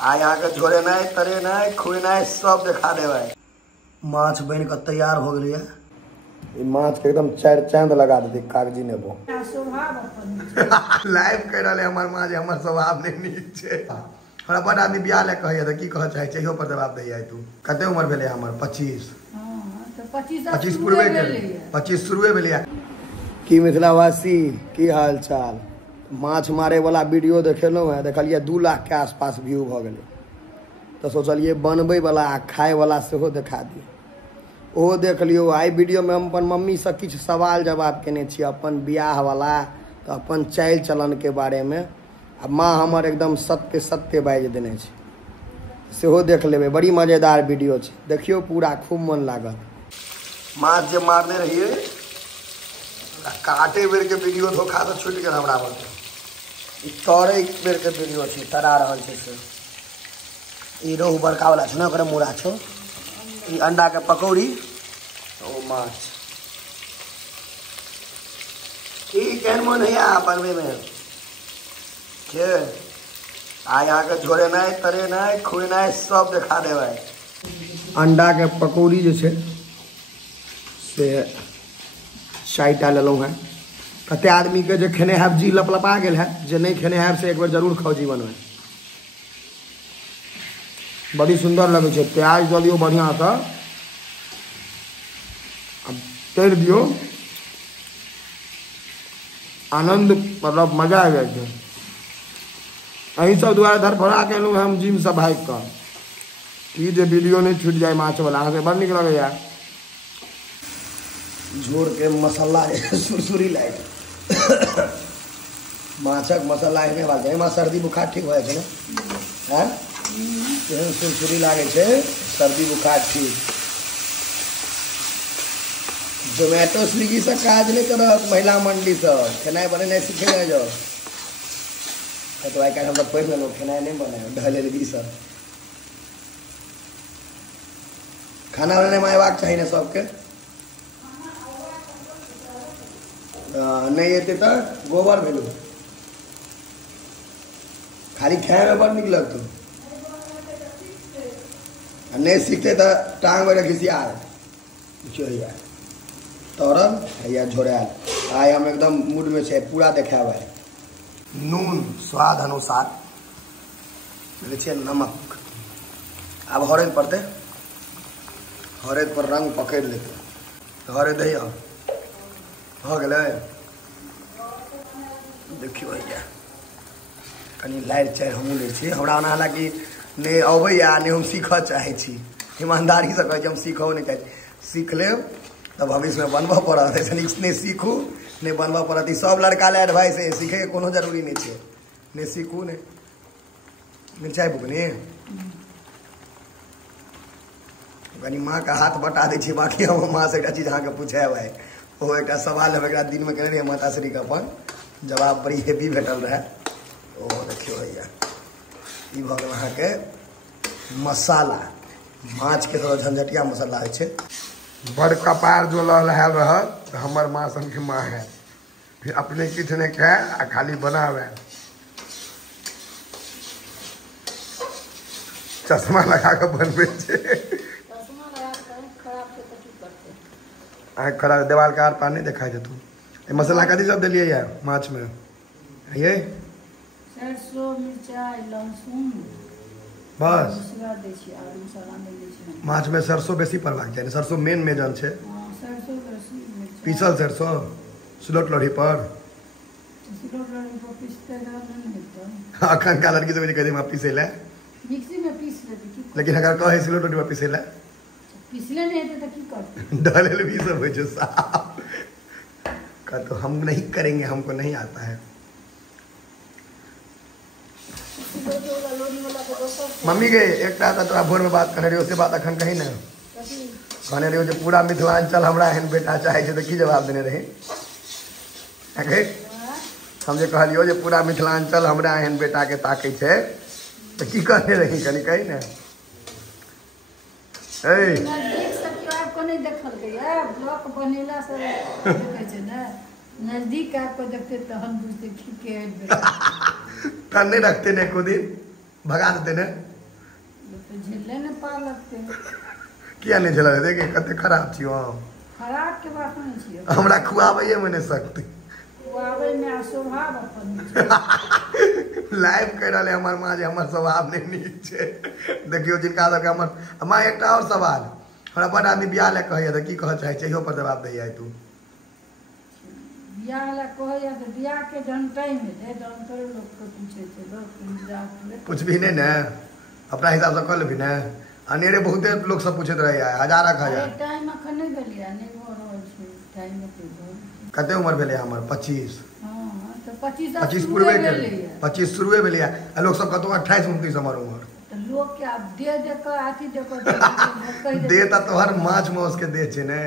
आ यहाँ के झोरे नहीं तरे नहीं खुए नहीं सब दिखा दे भाई। माछ बन के तैयार हो गई है। माछ के एकदम चांद लगा दे कागजी नेबो लाइव कर रहे हमार माँ हमार स्वभाव नहीं नीक है। हमरा बड़ आदमी बियाह ले कहिए तो की कह चाहे छै इहो पर जवाब दै तू कते उम्र भेले हमर 25 25 पूर्वे के 25 शुरुए भेले। की मिथिलावासी की हाल चाल। माछ मारे वाला वीडियो देखेलहुँ है देखलिए 2 लाख के आसपास व्यू भ गए तो सोचलिए बनबे वाला आ खाए वाला सेहो देखा दिए ओहो देख लियो। आई वीडियो में हम अपन मम्मी से कुछ सवाल जवाब केने छी अपन बियाह वाला तो अपन चाल चलन के बारे में आ माँ हमर एकदम सत्य सत्य बाजि देने छै सेहो देख लेबे। बड़ी मजेदार वीडियो छै देखियो पूरा खूब मन लागल। माछ जे मारने रहिए काटे बेर के वीडियो धोखा तो छूट गया हमरा पर तोरे बेर के वीडियो छै तरा रहल छै से ई रोहू बड़का वाला छै ना ओकरा मुड़ा छौ ई अंडा के पकौड़ी ओ माछ की केहन मन है बनबे में के आ यहाँ के झोरे नहीं तरे नहीं खुए नहीं सब दिखा दे भाई। अंडा के पकौड़ी जो छै से 60टा लेलहुँ हैं। कते आदमी के जे खेने हैब जी लपलपा गेल है जे नहीं खेने हैब से एक बार जरूर खाओ जीवन में बड़ी सुंदर लगे छै। प्याज दऽ दियो बढ़िया से अब तर दियो आनंद मतलब मजा आ जाए छै। अही सब दुआरे धरफड़ा के एलहुँ हम जिम से भाग कर कि जे वीडियो नहीं छूट जाए माछ वाला अहाँ के बड़ नीक लगे यार। झोर के मसाला सुरसुरी लाइट माछक मसाला एहने बात है सर्दी बुखार ठीक हो जाए ना है एहन सुरसुरी लागे छै सर्दी बुखार ठीक। जोमेटो स्विगी से काज नहीं करत महिला मंडली से खेनाई बनेनाई सीखे नहीं जाओ तो आई काल्हि हम तो पढ़ि लेलहुँ खेनाई नहीं बनाए ढलेलगी से खाना बनेनाई में अयबाक चाही ने सबके नहीं अते तो गोबर भेलू खाली खाए में बड़ नीक लगतौ नहीं सीखते तो टांग में घिसियार चोरिया तोरन या झोरायल। आइ हम एकदम मूड में छे पूरा देखाब है। नून स्वाद अनुसार मिले छे नमक अब हरद पड़ते हरद पर रंग पकड़ लेते हरद दै हो गए देखियो भैया कनी लाइट चाय हमहूँ लै छी हमरा ओना हालांकि नहीं अबैया नहीं हम सीख चाहे छी ईमानदारी से कहे हम सीखो नहीं चाहे सीख लेब तब भविष्य में बनबऽ पड़त ऐसे नहीं सीखू नहीं बनबऽ पड़त। ई सब लड़का ले एडवाइस है सीखे के कोनो जरूरी नहीं है नहीं सीखू नहीं चाय बुकनी कनी माँ का हाथ बटा दै छी बाकी हम माँ से एक चीज अहाँ के पूछे भाई वो एक सवाल हम एक दिन में केने रहिए माताश्री के अपन जवाब बड़ी हेवी भेटल रहे ओ देखियो भैया ई भऽ गेल अहाँ के मसाला माछ के थोड़ा झंझटिया मसाला है छे बड़ कपार जो लहल रह हमर माँ सन के माँ है फिर अपने किछ ने खाए आ खाली बनावे चश्मा लगा के बनबे छे आँख खराब देवाल के आर पार नहीं दिखाई दे तू मसाला कथी सब दिलिए यार माछ में ये सरसों मिर्चाई लहसुन बस माछ में सरसों बेसी पड़बाक चाहिए सरसों मेन मेजन छे पीसल सरसों सिलौट लोढ़ी पर अखन का लड़की सब कहे हम पीसे ला लेकिन अगर कहे सिलौट लोढ़ी पर पीसे ला पिछले नहीं तो की करते डलेल भी सब हो जो साहब का तो हम नहीं करेंगे हमको नहीं आता है। मम्मी के एक तो भोर में बात करे रही बात अखन कहीं ना कहने रही जो पूरा मिथिलांचल हमरा एहन बेटा चाहे तो की जवाब देने रहे हम जो कहलियो जो पूरा मिथिलांचल हमरा एहन बेटा के ताके छे तो की कहने रही कनी कही ना नजदीक आपको देखते तो हम बुझते नहीं रखते ने को दिन भगा देते ने तो झेले ने पा लगते किया नहीं झेला देखे कते खराब छी हम खराब के बात नहीं छिए हमरा खुआबैए में नहीं सकती खुआबै में स्वभाव अपन लाइव कह रहा है हमार माँ जे हमार स्वभाव नहीं नीक छै देखियो जिनका सबके हमर माँ एकटा और सवाल हमरा बड़ आदमी बियाह ले कहैया त की कह चाहे छै इहो पर जवाब दै तू बियाह ला कहैया त बियाह के जन टाइम है जन करे लोग के पूछे छै लोग कुछ भी नहीं ने अपना हिसाब से कर लेबी ने अनेरे बहुते लोग सब पूछत रहे हजार टाइम अखन नहीं भेलिया नहीं हो रहल छै टाइम पे कते उम्र भेले हमर 25 हां तो 25 पूर्वे के 25 शुरुए भेलिया लोग सब कतो 28 29 हमर उम्र तो लोग के अब दे कर आथी दे त तोहर माछ मौस के दे छै ने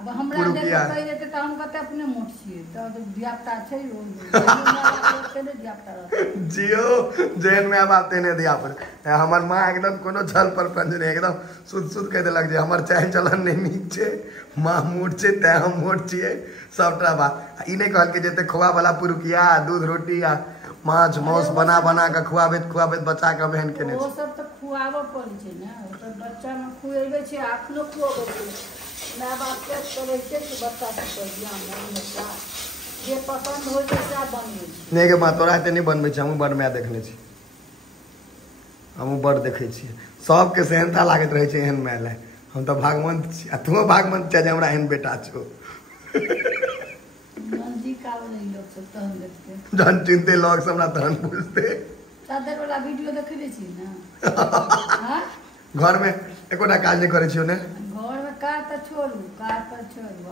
अब हमरा दे कह देते त हम कते अपने मोट छिए त व्यापता छै जियो जैन में अब आते ने दिया पर हमर माँ एकदम कोनो छल पर पंजने एकदम शुद्ध कह देलक जे हमर चाय चलन नहीं नीक छै माँ मोट छै ते हम मोट छिए सबटा बात ई नहीं कहल के जेते खोआ वाला पुरुकिया दूध रोटी आ माछ मौस बना के खुआबैत बच्चा के बहन के ओ सब त खुआबो पड़ै छै ने ओ सब बच्चा में खुएबे छै आखनो खुआबे छै माय बाप के करे छै कि बच्चा के ध्यान नहीं जे पसंद हो छै से बनबै छै नहीं के माँ तोरा एते नहीं बनबै छै हमहू बड़ माय देखने छी हमहू बड़ देखे छियै सबके सेहनता लागत रहे छै एहन माय ला हम तो भागवंत छी आ तू भागवंत छै जे हमरा एहन बेटा छौ मंजी का नहीं लोग सब तहन देखते जन चिंते लोग सब हमरा तहन पूछते चादर वाला वीडियो देखले छी ना हां घर में एकोटा काज नहीं करे छियो ने घर में कार पर छोड़ू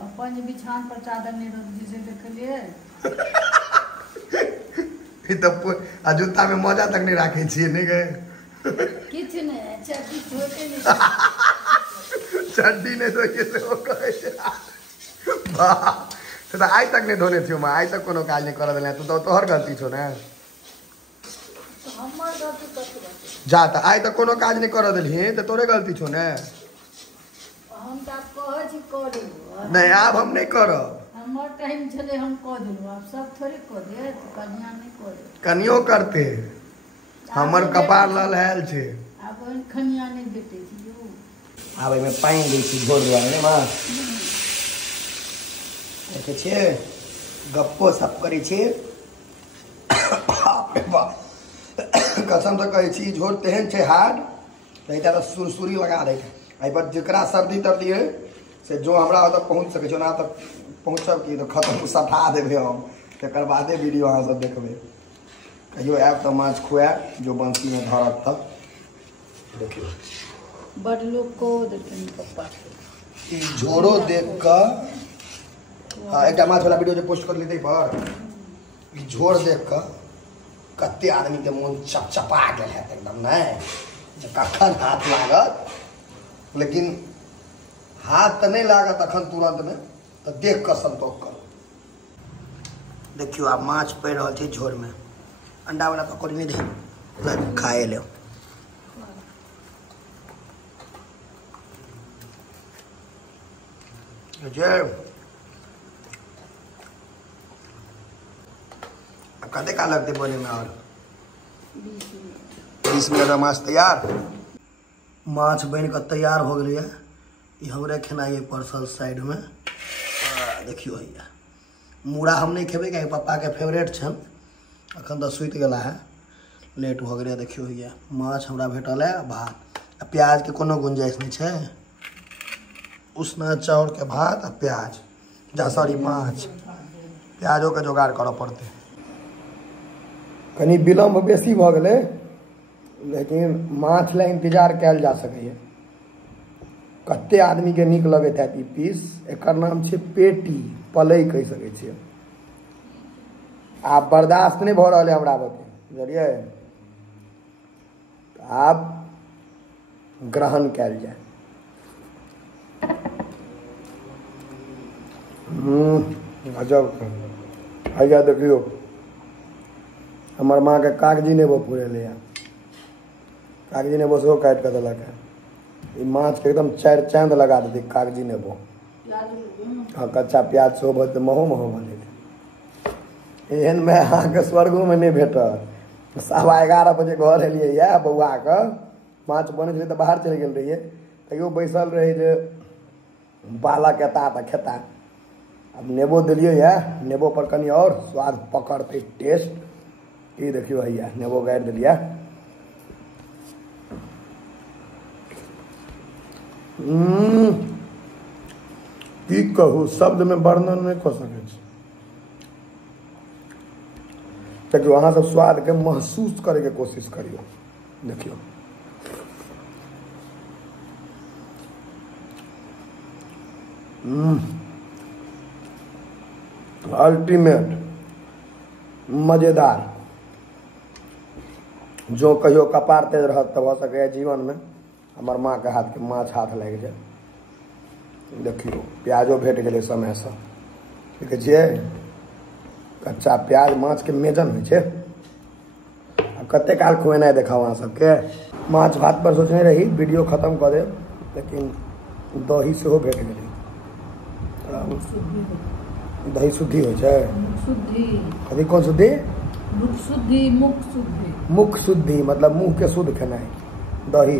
अपन बिछान पर चादर नहीं रख जिसे देखलिए ई त आ जूता में मौजा तक नहीं राखे छिए नहीं गए किछ नहीं अच्छा किछ होते नहीं चड्डी नहीं धोइए से वो कहे छै वाह तो आज तक नहीं धोने थियो मां आज तक कोनो काज नहीं कर देले तू तो तोहर गलती छौ ने हमर गलती कथि जा त आज तक कोनो काज नहीं कर देली त तोरे गलती छौ ने हम त कह छी करू नहीं अब हम नहीं करब हमर टाइम चले हम कह देलु अब सब थोड़े कह दे कन्या नहीं करे कनियो करते हमर कपार ललहल छै अब कन्या नहीं देते छी यो आब में पानी दै छी झोर दुआरे ने मां देखे छिए गप्पो सब करे छिए कसम से कहे छी झोर तेहन छै हार्ड नहीं तो सुरसुरी लगा दे आई पर जकरा सर्दी तर्दी है से जो हमरा तक पहुँच सके ना तक पहुँचब कि तो खत्म सफा देवे हम तकर बादे वीडियो अहाँ सब देखबे कहियो ऐप तो माछ खुआब जो बंसी में धरत तब देखियो बड़ लोग को देखे पप्पा ई झोरो देख क एक माछ वाला वीडियो जो पोस्ट कर ली पर ई झोर देख क कते आदमी के मन चपचपा गेल है एकदम नहीं जे कखन हाथ लागत लेकिन हाथ तो नहीं लागत अखन तुरंत में तो देख कर संतोष कर देखियो आप माछ पड़ रहा थे झोर में अंडा वाला पकड़ नहीं दे खाए ले कदे का लगते बोले में और 20 मिनट में माछ तैयार माछ बन कर तैयार हो गई है ये हमरे खेनाई परसल साइड में देखियो भैया मूड़ा हम नहीं खेबे क्या पप्पा के फेवरेट छन अखन तो सुत गला है लेट हो गया देखियो भैया माछ हमरा भेटल है भात प्याज के कोनो गुंजाइश नहीं है उसना चाउर के भात आ प्याज जा सॉरी माछ प्याजों के जोगाड़ कर पड़ते कनी विलम्ब बेसी भ गेलै लेकिन माछ ला इंतजार कल जा सके कते आदमी के निक लगत है ई पीस एकर नाम छै पेटी पलई कह सके छियै आप बर्दाश्त नहीं भ रहा है हमरा बते बुझलिए आप ग्रहण कल जाए गजब आइया देखियो हमार माँ के कागजी नेबो पूरे ले कागजी नेबो सेहो काट के दिलक है माछ के एकदम चार चांद लगा देती कागजी नेबो हाँ कच्चा प्याज सेहो बहुत महो महो बने एहन में अहाँ के स्वर्गो में नहीं भेटत 11:15 बजे घर एलिए या बौआ के माछ बने छलै तऽ बाहर चलि गेल रहिए तैयो बैसल रही जे बालक एता तऽ खेता अब नेबो दिलिए या नेबो पर कनी और स्वाद पकड़ते टेस्ट ये देखियो हैया नेबो गाड़ि दिलिए की कहू शब्द में वर्णन नहीं कऽ सकै छी देखियो अहाँ सब स्वाद के महसूस करे के कोशिश करियो देखियो अल्टीमेट मजेदार जो कहियो कपार तेज रहत तऽ भऽ सकैए जीवन में हमर माँ के हाथ के माछ हाथ लागि जाए देखियो प्याजो भेट गेलै समय से देखै छियै कच्चा प्याज माछ के मेजन होइ छै आ कते काल खुएनाइ देखाओ अहाँ सबके माछ भात पर सोचने रही वीडियो खत्म कऽ देब लेकिन दही सेहो भेट गेलै दही शुद्धि होइ छै कथी कोन शुद्धि मुख शुद्धि मतलब मुंह के शुद्ध खेनाइ दही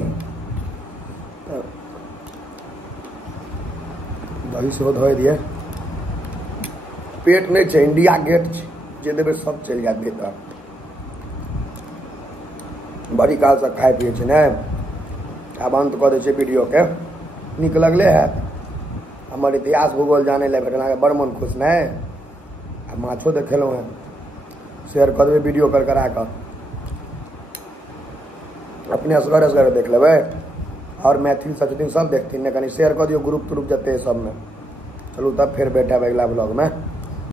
दही सेहो धोइ दिए पेट नहीं छै इंडिया गेट छै जे देबै सब चलि जायत भीतर बड़ी काल से खाए पिए छै ने आब अंत कऽ दै छै वीडियो के नीक लगले हैत हमर इतिहास भूगोल जाने लए भेटल अहाँके बड़ मन खुश नहि आ माछो देखेलहुँ हैं शेयर कऽ देबै वीडियो कर करा कऽ अपने असगर देख लेबै और मैथिल सब छथिन सब देखथिन ने कनी शेयर कऽ दियौ ग्रुप त्रुप जते सबमे चलू तब फेर बैठब अगिला ब्लॉग में।